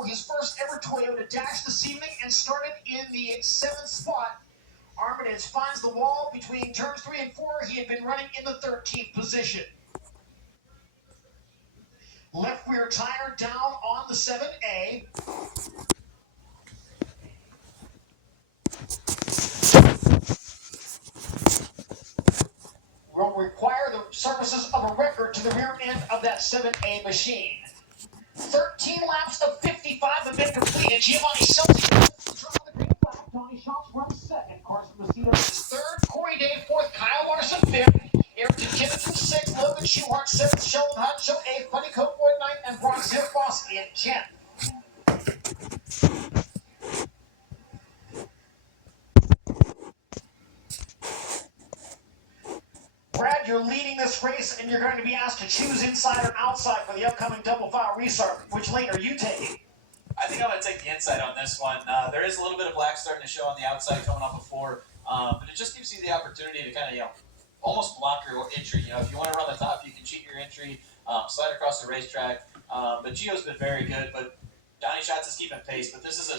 for his first ever Toyota dash this evening and started in the 7th spot. Armitage finds the wall between turns 3 and 4. He had been running in the 13th position. Left rear tire down on the 7A. Will require the services of a record to the rear end of that 7A machine. 13 laps of 55 have been completed. Giovanni Celsi dropped the green flag. Donnie Schatz runs second. Carson Messina is third. Corey Day fourth. Kyle Larson fifth. Ayrton Kennedy sixth. Logan Schuhart seventh. Sheldon Hutchell eighth. Buddy Copewood ninth. And Brock Zirfoss in 10th. Brad, you're leading this race, and you're going to be asked to choose inside or outside for the upcoming double file restart. Which lane are you taking? I think I'm going to take the inside on this one. There is a little bit of black starting to show on the outside coming up before, but it just gives you the opportunity to kind of, almost block your entry. If you want to run the top, you can cheat your entry, slide across the racetrack. But Gio's been very good, but Donnie Schatz is keeping pace. But this is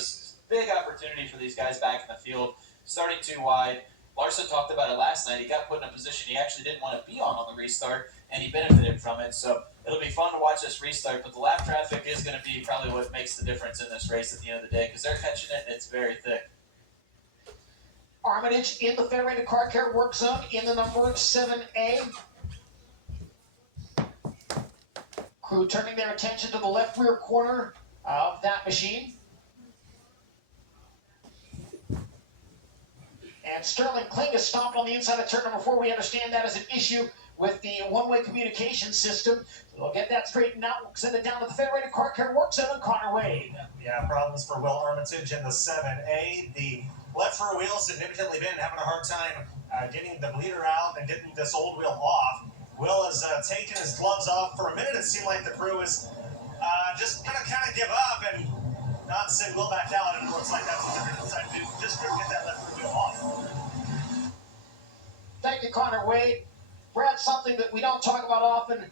a big opportunity for these guys back in the field, starting too wide. Larson talked about it last night. He got put in a position he actually didn't want to be on the restart, and he benefited from it. So it'll be fun to watch this restart, but the lap traffic is going to be probably what makes the difference in this race at the end of the day, because they're catching it, and it's very thick. Armitage in the federated car care work zone in the number 7A. Crew turning their attention to the left rear corner of that machine. And Sterling Kling is stopped on the inside of turn number 4. We understand that is an issue with the one-way communication system. We'll get that straightened out. We'll send it down to the federated car care work zone and Connor Wade. Yeah, problems for Will Armitage in the 7A. The left rear wheel significantly been having a hard time getting the bleeder out and getting this old wheel off. Will has taken his gloves off. For a minute, it seemed like the crew was just going to kind of give up and not send Will back out, and it looks like that's what they're going to decide to do. Just to get that left rear wheel off. Thank you, Connor Wade. Brad, something that we don't talk about often.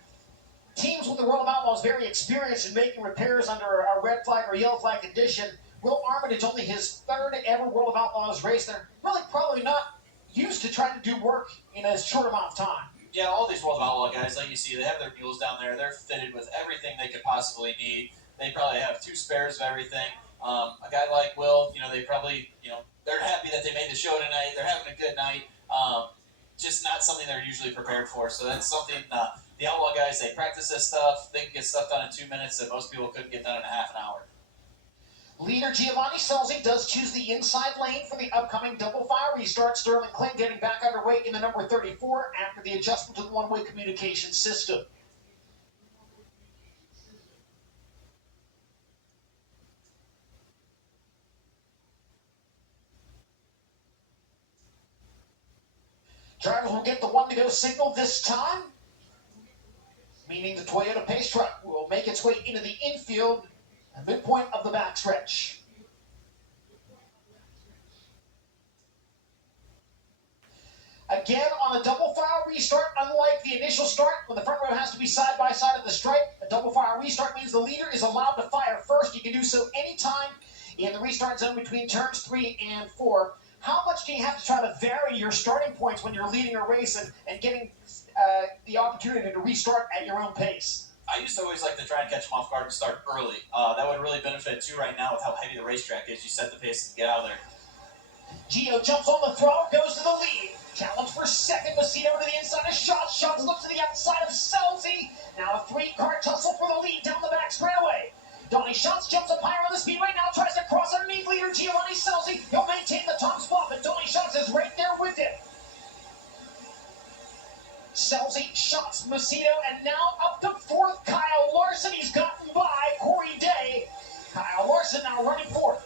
Teams with the World of Outlaws very experienced in making repairs under a red flag or yellow flag condition. Will Armitage, only his third ever World of Outlaws race. They're really probably not used to trying to do work in a short amount of time. Yeah, all these World of Outlaw guys, like you see, they have their mules down there. They're fitted with everything they could possibly need. They probably have 2 spares of everything. A guy like Will, they probably, they're happy that they made the show tonight. They're having a good night. Just not something they're usually prepared for. So that's something the Outlaw guys, they practice this stuff. They can get stuff done in 2 minutes that most people couldn't get done in a half an hour. Leader Giovanni Celsi does choose the inside lane for the upcoming double file restart. Sterling Kling getting back underway in the number 34 after the adjustment to the one-way communication system. Drivers will get the one-to-go signal this time, meaning the Toyota pace truck will make its way into the infield at midpoint of the backstretch. Again, on a double file restart, unlike the initial start, when the front row has to be side by side of the stripe, a double file restart means the leader is allowed to fire first. You can do so anytime in the restart zone between turns 3 and 4. How much do you have to try to vary your starting points when you're leading a race and getting the opportunity to restart at your own pace? I used to always like to try and catch them off guard and start early. That would really benefit too right now with how heavy the racetrack is. You set the pace and get out of there. Gio jumps on the throttle, goes to the lead. Challenge for second. Messina over to the inside of Schatz. Schatz looks to the outside of Celsi. Now a 3-car tussle for the lead down the back straightaway. Donnie Schatz jumps up higher on the speedway, now tries to cross underneath leader Giovanni Celsi. He'll maintain the top spot, but Donnie Schatz is right there with him. Celsi, Schatz, Messina, and now up to 4th, Kyle Larson. He's gotten by Corey Day. Kyle Larson now running 4th.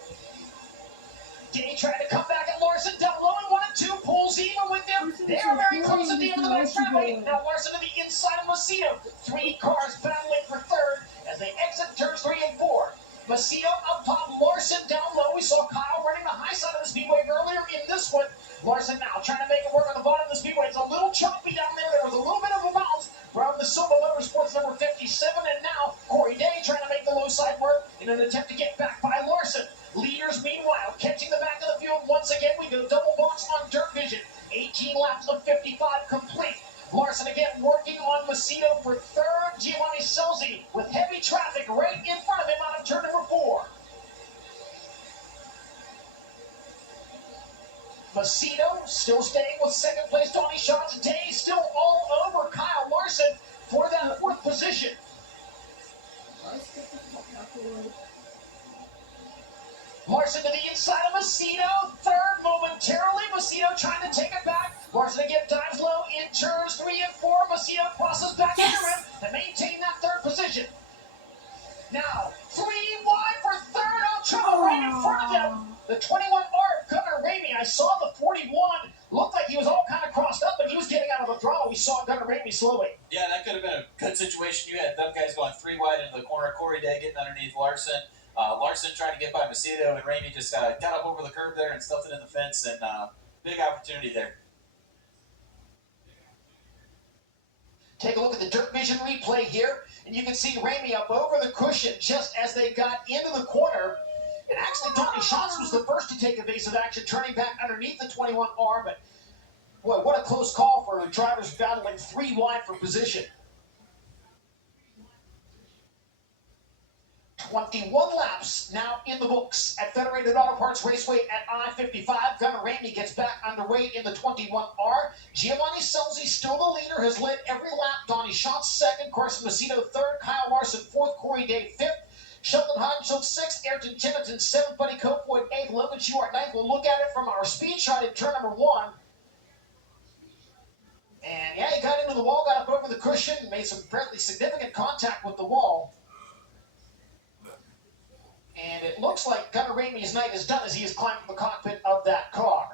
Day trying to come back at Larson, down low in 1 and 2, pulls even with him. They are very close at the end of the back straightaway. Now Larson to the inside of Messina. 3 cars battling for 3rd as they exit turns 3 and 4. Messina up top, Larson down low. We saw Kyle running the high side of the speedway earlier in this one. Larson now trying to make it work on the bottom of the speedway. It's a little choppy down there. There was a little bit of a bounce from the the Silva Motorsports number 57, and now Corey Day trying to make the low side work in an attempt to get back by Larson. Leaders, meanwhile, catching the back of the field once again. We go double box on Dirt Vision. 18 laps of 55 complete. Larson again working on Macedo for third. Giovanni Selzi with heavy traffic right in front of him out of turn number 4. Macedo still staying with second place. Donnie Schatz. Day still all over Kyle Larson for that 4th position. Larson to the inside of Macedo. Third momentarily. Macedo trying to take it back. Larson again dives low in turns 3 and 4. Macedo crosses back into him to maintain that 3rd position. Now, 3 wide for third. On trouble right in front of him. The 21 Art, Gunnar Ramey. I saw the 41. Looked like he was all kind of crossed up, but he was getting out of the throttle. We saw Gunnar Ramey slowly. Yeah, that could have been a good situation. You had them guys going 3 wide into the corner. Corey Day getting underneath Larson. Larson trying to get by Macedo, and Ramey just got up over the curb there and stuffed it in the fence, and big opportunity there. Take a look at the Dirt Vision replay here, and you can see Ramey up over the cushion just as they got into the corner. And actually, Donnie Schatz was the first to take evasive action, turning back underneath the 21R. But, boy, what a close call for the drivers battling 3 wide for position. 21 laps now in the books at Federated Auto Parts Raceway at I-55. Gunnar Ramey gets back underway in the 21R. Giovanni Selzi still the leader, has led every lap. Donnie Schatz 2nd, Carson Macedo 3rd, Kyle Larson 4th, Corey Day 5th. Sheldon Hodgson 6th, Ayrton Timmington 7th, Buddy Copewood 8th, Logan Stewart 9th. We'll look at it from our speed shot in turn number 1. And yeah, he got into the wall, got up over the cushion, and made some fairly significant contact with the wall. And it looks like Gunnar Ramey's night is done as he is climbing the cockpit of that car.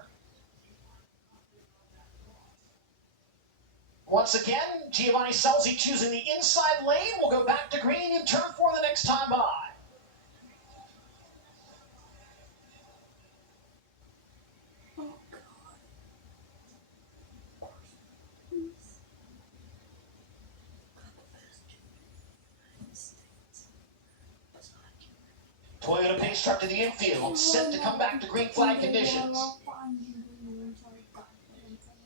Once again, Giovanni Selzi choosing the inside lane. We'll go back to green in turn 4 the next time by. Toyota pace truck to the infield, set to come back to green flag conditions.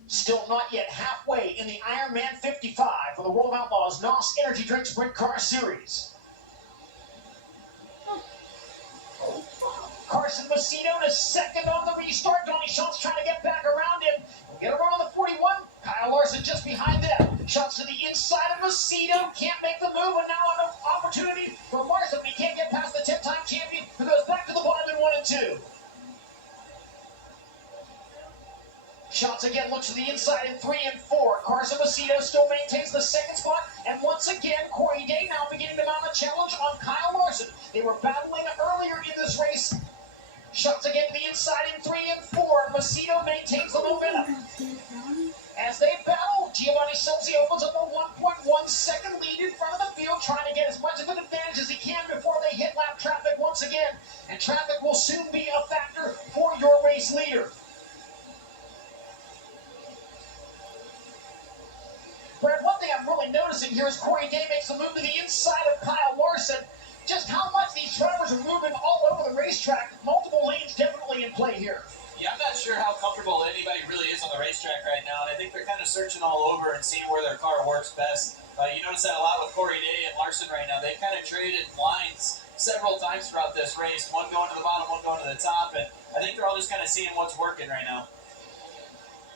Still not yet halfway in the Ironman 55 for the World of Outlaws NOS Energy Drink Sprint Car Series. Carson Macedo to 2nd on the restart. Donnie Schatz trying to get back around him. We'll get around on the 41. Kyle Larson just behind them. Schatz to the inside of Macedo. Can't make the move, and now an opportunity for Larson. He can't get past the 10-time champion, who goes back to the bottom in 1 and 2. Schatz again looks to the inside in 3 and 4. Carson Macedo still maintains the 2nd spot. And once again, Corey Day now beginning to mount a challenge on Kyle Larson. They were battling earlier in this race. Schatz again to the inside in 3 and 4. Macedo maintains the momentum. As they battle, Giovanni Selzi opens up a 1.1 second lead in front of the field, trying to get as much of an advantage as he can before they hit lap traffic once again. And traffic will soon be a factor for your race leader. Brad, one thing I'm really noticing here is Corey Day makes the move to the inside of Kyle Larson. Just how much these drivers are moving all over the racetrack. Multiple lanes definitely in play here. Yeah, I'm not sure how comfortable anybody really is on the racetrack right now, and I think they're kind of searching all over and seeing where their car works best. You notice that a lot with Corey Day and Larson right now. They kind of traded lines several times throughout this race, one going to the bottom, one going to the top, and I think they're all just kind of seeing what's working right now.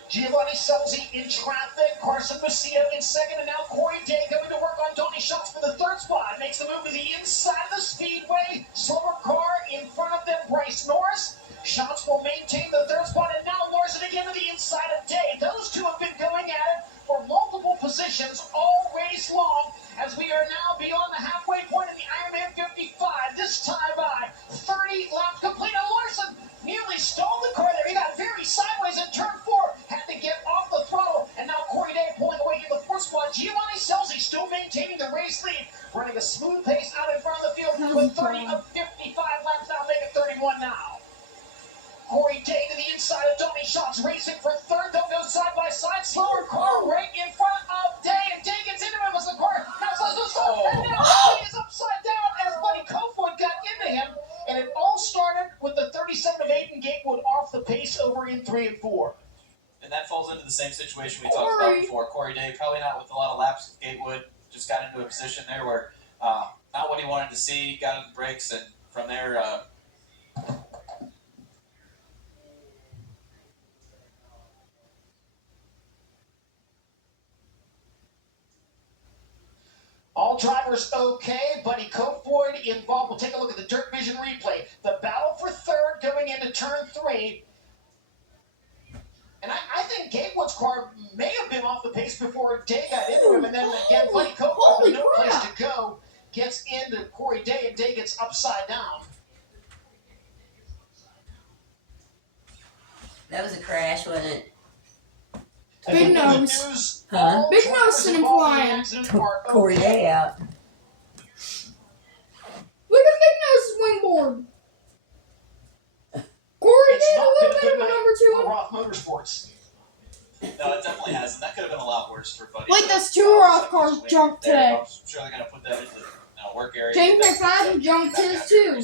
Giovanni Selzi in traffic, Carson Macedo in 2nd, and now Corey Day going to work on Donnie Schatz for the 3rd spot. Makes the move to the inside of the speedway. Slower car in front of them, Bryce Norris. Schatz will maintain the 3rd spot, and now Larson again to the inside of Day. Those two have been going at it for multiple positions all race long, as we are now beyond the halfway point in the Ironman 55. This time by 30 laps complete. And Larson nearly stole the car there. He got very sideways in turn 4. Had to get off the throttle, and now Corey Day pulling away in the 4th spot. Giovanni Selzi still maintaining the race lead, running a smooth pace out in front of the field with 30 of 55 laps now, make it 31 now. Corey Day to the inside of Donnie Schatz, racing for 3rd. They'll go side by side. Slower car right in front of Day, and Day gets into him as the car off the pace over in 3 and 4. And that falls into the same situation we talked about before. Corey Day, probably not with a lot of laps with Gatewood, just got into a position there where not what he wanted to see, got into the brakes, and from there, all drivers okay. Buddy Kofoid involved. We'll take a look at the Dirt Vision replay. The battle for third going into turn 3. And I think Gatewood's car may have been off the pace before Day got into him. And then again, Buddy Kofoid with no place to go gets into Corey Day, and Day gets upside down. That was a crash, wasn't it? Big nose. Huh? Big nose sent him flying. Took Corey Day out. Look at Big Nose's wingboard. Corey Day a little bit of a number 2. Roth Motorsports. no, it definitely hasn't. That could have been a lot worse for Buddy. Like those 2 Roth cars jumped today. I'm sure they're going to put that into the work area. James McFadden jumped his too.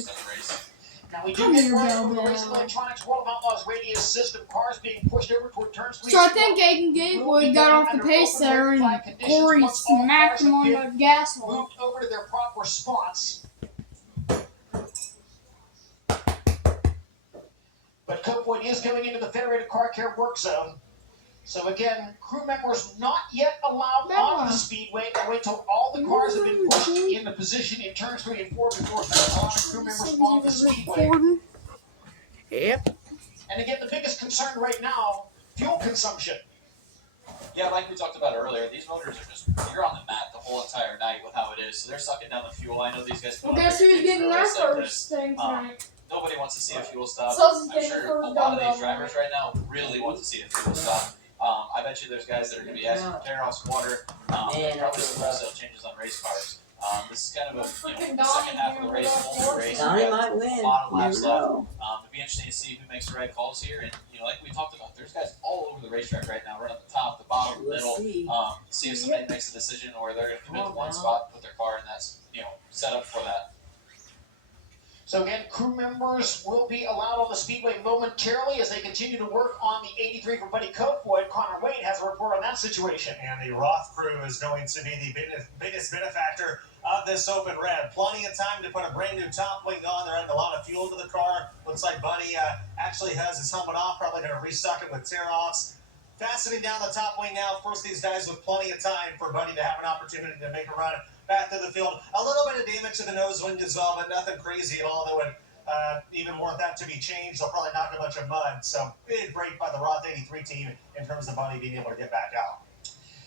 Now we do get word from the Racing Electronics World of Outlaws radio system, cars being pushed over toward turns 3. So I think Aiden Gatewood got off the pace there, and Corey smacked him on the gas hole. Moved over to their proper spots. But Copewood is going into the federated car care work zone. So again, crew members not yet allowed on the speedway. And wait till all the cars have been pushed into position in turns 3 and 4 before allowing crew members on the speedway. Yep. And again, the biggest concern right now, fuel consumption. Yeah, like we talked about earlier, these motors are just, you're on the mat the whole entire night with how it is. So they're sucking down the fuel. I know these guys. Well, guess who's getting their first thing tonight? Nobody wants to see a fuel stop. So I'm sure a lot of these drivers right now really want to see a fuel stop. I bet you there's guys that are going to be asking for tear-offs, water, and probably some wholesale changes on race cars. This is kind of a the second half of the race, whole race. Donnie might win. A lot of laps left. Know. It'll be interesting to see who makes the right calls here. And like we talked about, there's guys all over the racetrack right now, right at the top, the bottom, the middle. See if somebody makes a decision, or they're going to commit to one spot and put their car in that's set up for that. So again, crew members will be allowed on the speedway momentarily as they continue to work on the 83 for Buddy Kofoid. Connor Wade has a report on that situation. And the Roth crew is going to be the biggest benefactor of this open red. Plenty of time to put a brand new top wing on. They're adding a lot of fuel to the car. Looks like Buddy actually has his helmet off, probably going to restock it with tear-offs. Fastening down the top wing now. First, these guys with plenty of time for Buddy to have an opportunity to make a run back to the field. A little bit of damage to the nose wing as well, but nothing crazy at all that would even want that to be changed. They'll probably knock a bunch of mud. So big break by the Roth 83 team in terms of Buddy being able to get back out.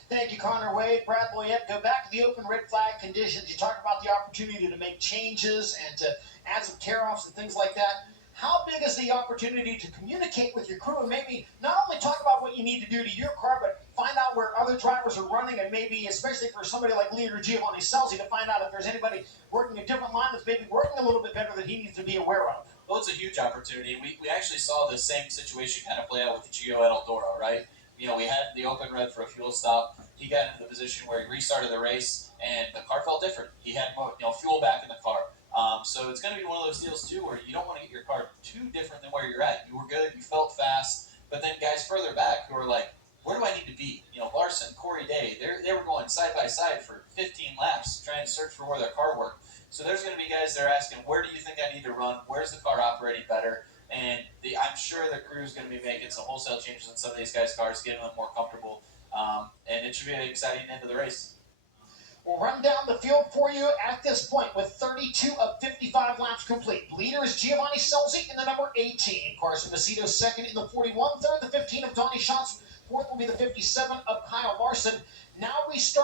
Thank you, Connor Wade. Brad Boyette, go back to the open red flag conditions. You talked about the opportunity to make changes and to add some tear-offs and things like that. How big is the opportunity to communicate with your crew and maybe not only talk about what you need to do to your car, but find out where other drivers are running, and maybe, especially for somebody like Leader Giovanni Scelzi, to find out if there's anybody working a different line that's maybe working a little bit better that he needs to be aware of? Well, it's a huge opportunity. We actually saw the same situation kind of play out with Gio at Eldora, right? We had the open red for a fuel stop. He got into the position where he restarted the race, and the car felt different. He had fuel back in the car. So it's going to be one of those deals, too, where you don't want to get your car too different than where you're at. You were good, you felt fast, but then guys further back who are like, where do I need to be? Larson, Corey Day, they were going side by side for 15 laps trying to search for where their car worked. So there's going to be guys that are asking, where do you think I need to run? Where's the car operating better? And I'm sure the crew's going to be making some wholesale changes on some of these guys' cars, getting them more comfortable. And it should be an exciting end to the race. We'll run down the field for you at this point with 32 of 55 laps complete. Leader is Giovanni Scelzi in the number 18. Carson Macedo second in the 41. Third, the 15 of Donnie Schatz. Fourth will be the 57 of Kyle Larson. Now we start.